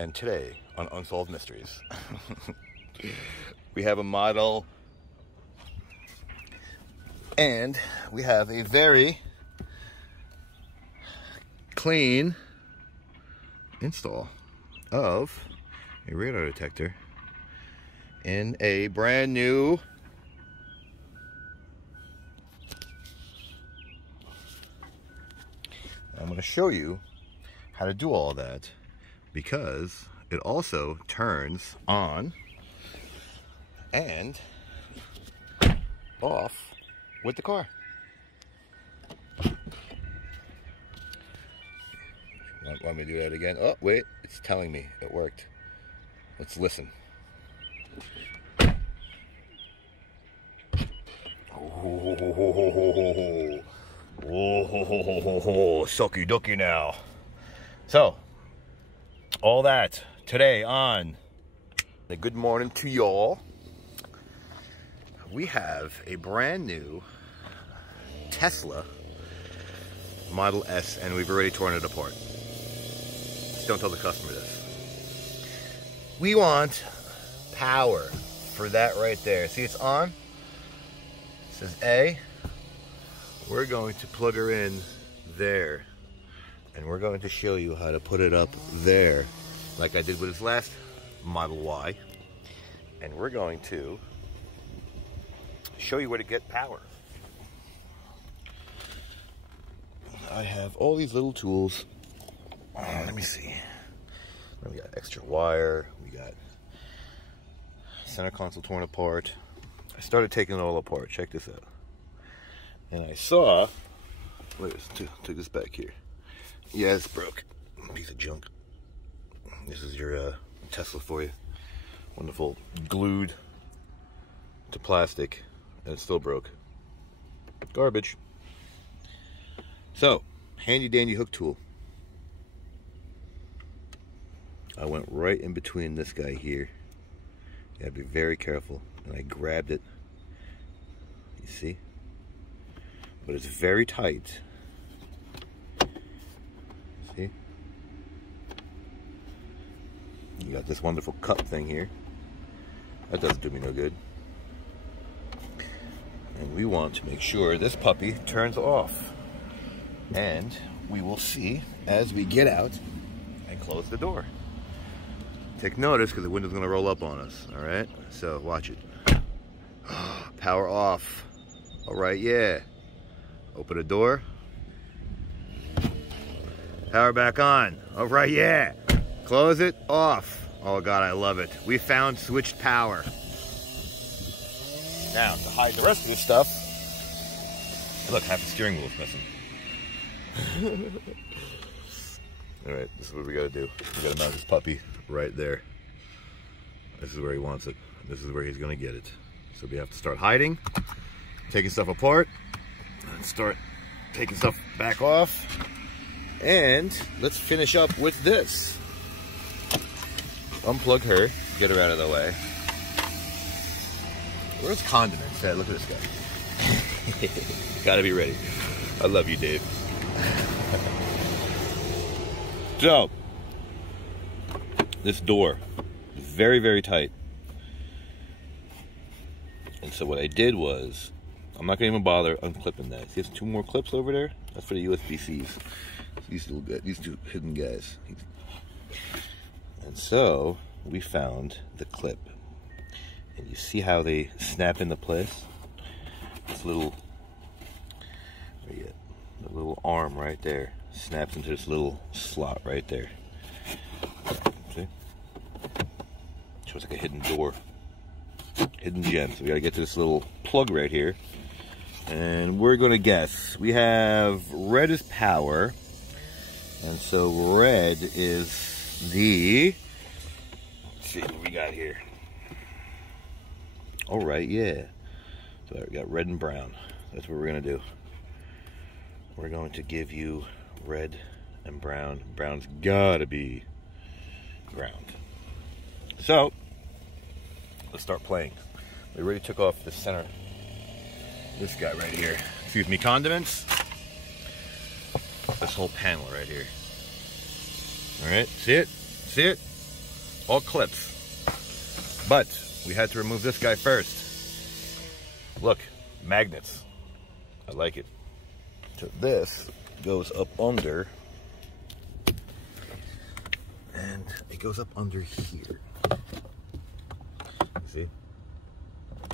And today on Unsolved Mysteries, we have a model and we have a very clean install of a radar detector in a brand new I'm going to show you how to do all that, because it also turns on and off with the car. Want me to do that again? Oh, wait, it's telling me it worked. Let's listen. Oh, sucky ducky now. So, all that today on the Good Morning to Y'all. We have a brand new Tesla Model S, and we've already torn it apart. Just don't tell the customer this. We want power for that right there. See, it's on. It says A. We're going to plug her in there, and we're going to show you how to put it up there, like I did with his last Model Y. And we're going to show you where to get power. I have all these little tools. Let me see. We got extra wire. We got center console torn apart. I started taking it all apart. Check this out. And I saw, wait, take this back here. Yeah, it's broke. Piece of junk. This is your Tesla for you. Wonderful, glued to plastic, and it's still broke. Garbage. So, handy dandy hook tool. I went right in between this guy here. You gotta be very careful. And I grabbed it. You see? But it's very tight. See? You got this wonderful cup thing here. That doesn't do me no good. And we want to make sure this puppy turns off. And we will see as we get out and close the door. Take notice, because the window's going to roll up on us. Alright? So, watch it. Power off. Alright, yeah. Open the door. Power back on. All right, yeah. Close it, off. Oh God, I love it. We found switched power. Now, to hide the rest of this stuff, look, half the steering wheel is missing. All right, this is what we gotta do. We gotta mount this puppy right there. This is where he wants it. This is where he's gonna get it. So we have to start hiding, taking stuff apart, and start taking stuff back off. And let's finish up with this. Unplug her, get her out of the way. Where's condiments? Hey, look at this guy. Gotta be ready. I love you, Dave. So, this door is very, very tight. And so what I did was, I'm not gonna even bother unclipping that. See, there's 2 more clips over there? That's for the USB-Cs. These little guys, these 2 hidden guys. And so we found the clip. And you see how they snap into place? This little, the little arm right there snaps into this little slot right there. See? Shows like a hidden door. Hidden gem. So we gotta get to this little plug right here. And we're gonna guess. We have red is power. And so red is the, let's see what we got here. All right, yeah. So we got red and brown. That's what we're gonna do. We're going to give you red and brown. Brown's gotta be ground. So, let's start playing. We already took off the center, this guy right here. Excuse me, condiments. This whole panel right here. All right, see it? See it? all clips. But we had to remove this guy first. Look, magnets. I like it. So this goes up under, and it goes up under here. See?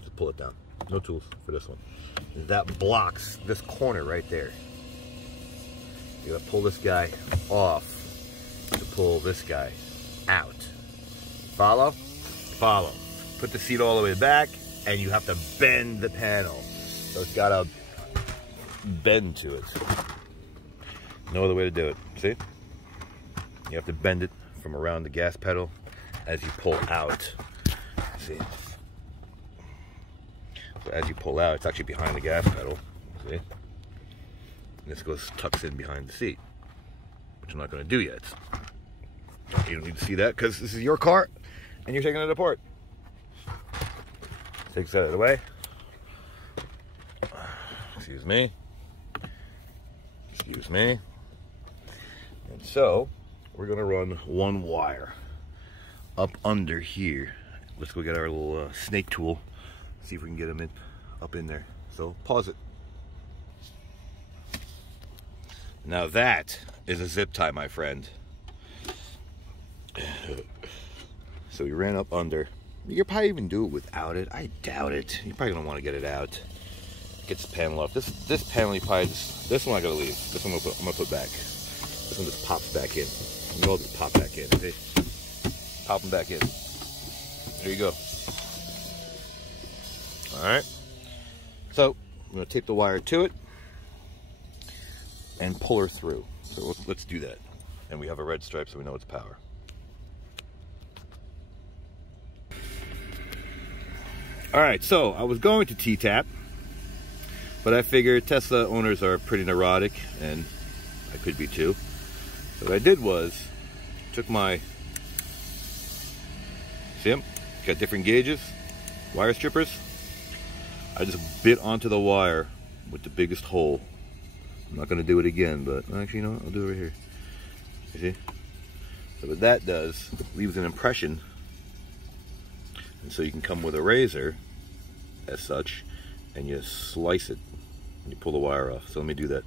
Just pull it down. No tools for this one. That blocks this corner right there. You gotta pull this guy off to pull this guy out. Follow? Follow. Put the seat all the way back, and you have to bend the panel. So it's got a bend to it. No other way to do it. See? You have to bend it from around the gas pedal as you pull out. See? So as you pull out, it's actually behind the gas pedal. See? And this tucks in behind the seat, which I'm not going to do yet. You don't need to see that because this is your car and you're taking it apart. Take that out of the way. Excuse me. Excuse me. And so we're going to run one wire up under here. Let's go get our little snake tool. See if we can get them up in there. So pause it. Now that is a zip tie, my friend. So we ran up under. You could probably even do it without it. I doubt it. You probably don't want to get it out. Get this panel off. This panel, you probably just, this one I gotta leave. This one I'm gonna put back. This one just pops back in. You all just pop back in. See? Pop them back in. There you go. All right. So I'm gonna tape the wire to it and pull her through. So let's do that. And we have a red stripe, so we know it's power. All right, so I was going to T-tap, but I figured Tesla owners are pretty neurotic, and I could be too. So what I did was, took my, see them? Got different gauges, wire strippers. I just bit onto the wire with the biggest hole. I'm not gonna do it again, but actually, you know what? I'll do it right here. You see? So what that does, leaves an impression. And so you can come with a razor, as such, and you slice it, and you pull the wire off. So let me do that.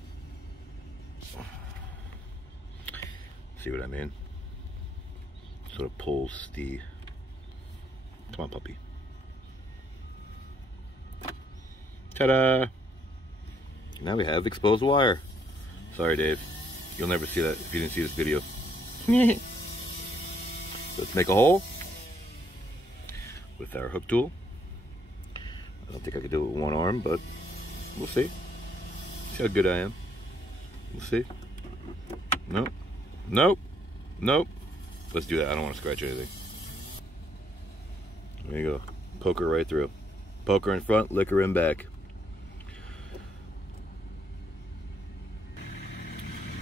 See what I mean? Sort of pulls the, come on puppy. Ta-da! Now we have exposed wire. Sorry, Dave. You'll never see that if you didn't see this video. Let's make a hole with our hook tool. I don't think I could do it with one arm, but we'll see. See how good I am. We'll see. Nope. Nope. Nope. Let's do that. I don't want to scratch anything. There you go. Poke her right through. Poke her in front, lick her in back.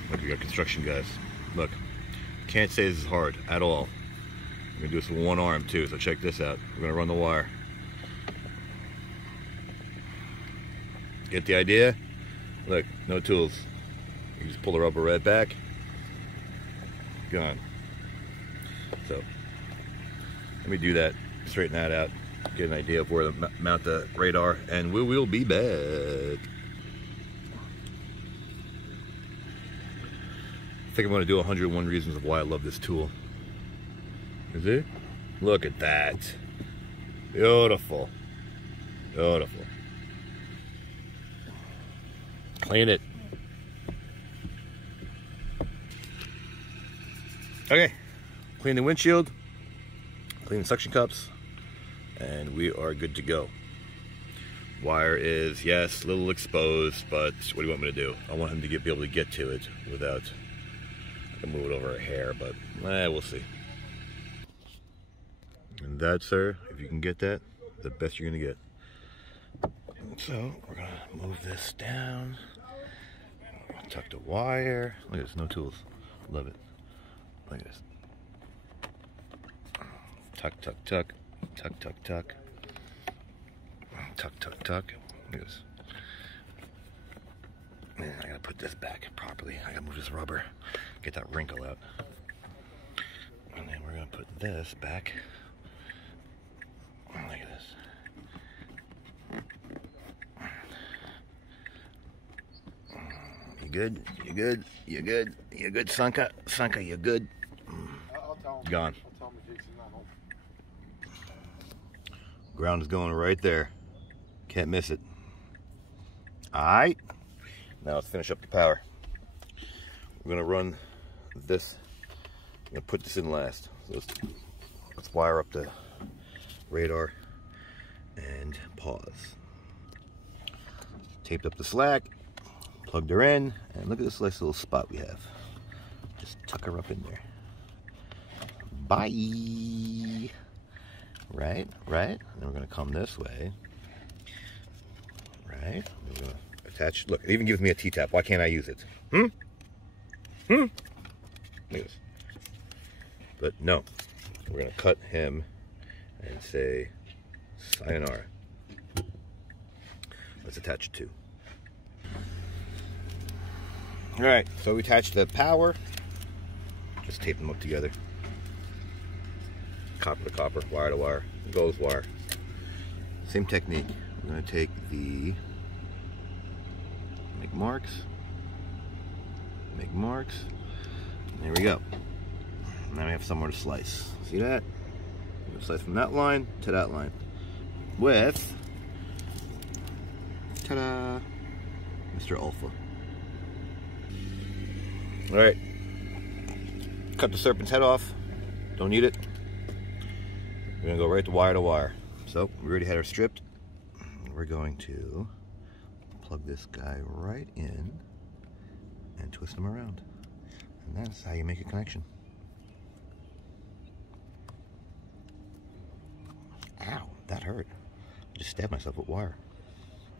Look, we got construction guys. Look, can't say this is hard at all. I'm gonna do this with one arm too, so check this out. We're gonna run the wire. Get the idea? Look, no tools. You just pull the rubber right back. Gone. So, let me do that, straighten that out, get an idea of where to mount the radar, and we will be back. I think I'm going to do 101 reasons of why I love this tool. Is it? Look at that. Beautiful. Beautiful. Clean it. Okay. Clean the windshield. Clean the suction cups. And we are good to go. Wire is, yes, a little exposed, but what do you want me to do? I want him to be able to get to it without, I can move it over a hair, but we'll see. And that, sir, if you can get that, the best you're gonna get. So we're gonna move this down. Tuck the wire. Look at this, no tools. Love it. Look at this. Tuck, tuck, tuck. Tuck, tuck, tuck. Tuck, tuck, tuck. Look at this. Man, I gotta put this back properly. I gotta move this rubber. Get that wrinkle out. And then we're gonna put this back. Look at this. You good? You good? You good? You good, Sanka? Sanka, you good? I'll tell him. Gone. I'll tell him if Jason's not home. Ground is going right there. Can't miss it. Alright. Now let's finish up the power. We're going to run this. I'm going to put this in last. So let's wire up the radar and pause. Taped up the slack. Plugged her in. And look at this nice little spot we have. Just tuck her up in there. Bye. Right, right. And then we're going to come this way. Right. We're going to attach. Look, it even gives me a T-tap. Why can't I use it? Look at this. But no. We're going to cut him and say sayonara. Let's attach it too. Alright, so we attached the power. Just tape them up together. Copper to copper, wire to wire, gauze wire. Same technique. We're going to take make marks, and there we go. Now we have somewhere to slice. See that? We're going to slice from that line to that line with, ta-da, Mr. Alpha. Alright, cut the serpent's head off. Don't need it. We're going to go right to wire. So, we already had her stripped. We're going to plug this guy right in and twist him around. And that's how you make a connection. Ow, that hurt. I just stabbed myself with wire.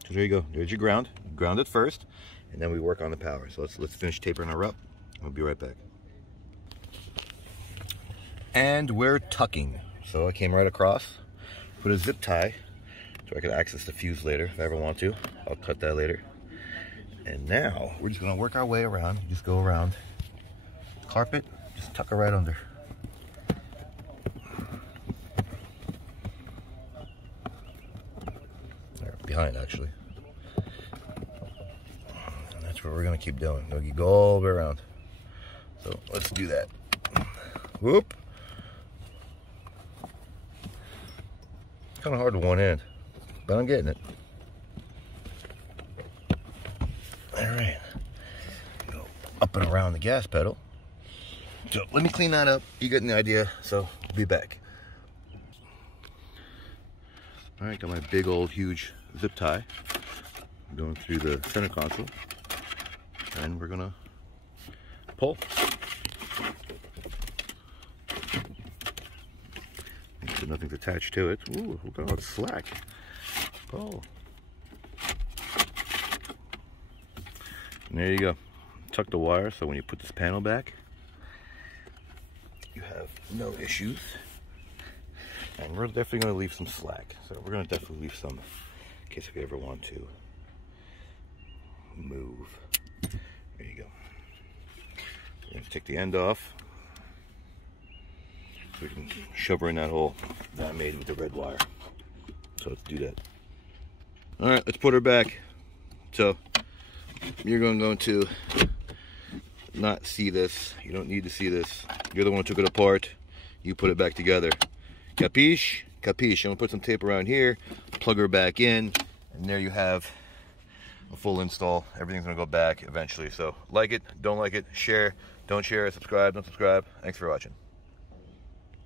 So there you go. There's your ground. Ground it first, and then we work on the power. So let's finish tapering her up. I'll be right back. And we're tucking. So I came right across, put a zip tie so I can access the fuse later if I ever want to. I'll cut that later. And now we're just gonna work our way around. Just go around, carpet, just tuck her right under. There, behind actually. And that's what we're gonna keep doing. You go all the way around. So let's do that. Whoop. Kind of hard to one end, but I'm getting it. All right. Go up and around the gas pedal. So let me clean that up. You get an idea. So I'll be back. All right, got my big old huge zip tie going through the center console, and we're gonna pull. Make sure nothing's attached to it. Ooh, look at all it's slack. Pull. And there you go. Tuck the wire so when you put this panel back, you have no issues. And we're definitely going to leave some slack. So we're going to definitely leave some in case we ever want to move. There you go. We're going to take the end off so we can shove her in that hole that I made with the red wire. So let's do that. All right, let's put her back. So you're going to not see this. You don't need to see this. You're the one who took it apart. You put it back together. Capiche? Capiche. I'm gonna put some tape around here, plug her back in, and there you have a full install. Everything's gonna go back eventually. So like it, don't like it, share, don't share, subscribe, don't subscribe. Thanks for watching.